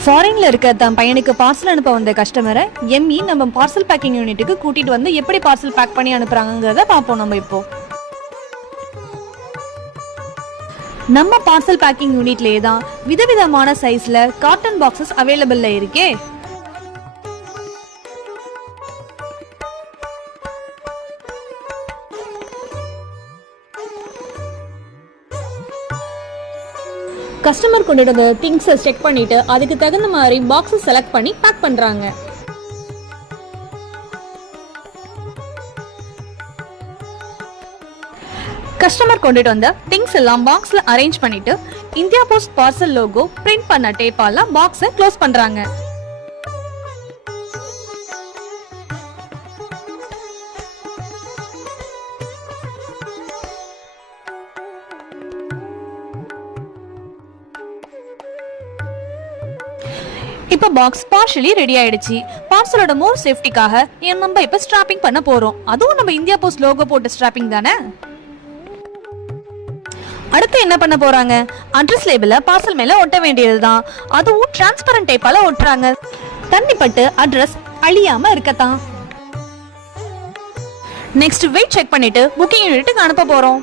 ஃபாரின்ல இருக்க தன் பையனுக்கு பார்சல் அனுப்ப வந்த கஸ்டமரை எம்மி நம்ம பார்சல் பேக்கிங் யூனிட்டுக்கு கூட்டிட்டு வந்து எப்படி பார்சல் பேக் பண்ணி அனுப்புறாங்கிறத பார்ப்போம். நம்ம இப்போ நம்ம பார்சல் பேக்கிங் யூனிட்லயே தான் விதவிதமான சைஸ்ல காட்டன் பாக்ஸஸ் அவைலபிள்ல இருக்கே. கஸ்டமர் கொண்டு வந்த திங்ஸை செக் பண்ணிட்டு அதுக்கு தகுந்த மாதிரி பாக்ஸை செலக்ட் பண்ணி பேக் பண்றாங்க. கஸ்டமர் கொண்டுட்டு வந்த திங்ஸ் எல்லாம் பாக்ஸ்ல அரேஞ்ச் பண்ணிட்டு India post parcel logo print பண்ண டேப்பால பாக்ஸை க்ளோஸ் பண்றாங்க. இப்ப பாக்ஸ் பார்ஷலி ரெடி ஆயிடுச்சு. பார்சலோட மோர் சேஃப்டிக்காக நம்ம இப்ப ஸ்ட்ராப்பிங் பண்ண போறோம். அதுவும் நம்ம இந்தியா போஸ்ட் லோகோ போட்ட ஸ்ட்ராப்பிங் தானே. அடுத்து என்ன பண்ண போறாங்க? அட்ரஸ் லேபிள பார்சல் மேல ஒட்ட வேண்டியதுதான். அதுவும் டிரான்ஸ்பரண்ட் டேப்பால ஒட்டுறாங்க. தண்ணி பட்டு அட்ரஸ் அழியாம இருக்கத்தான். நெக்ஸ்ட் வெயிட் செக் பண்ணிட்டு புக்கிங் யூனிட்டுக்கு அனுப்ப போறோம்.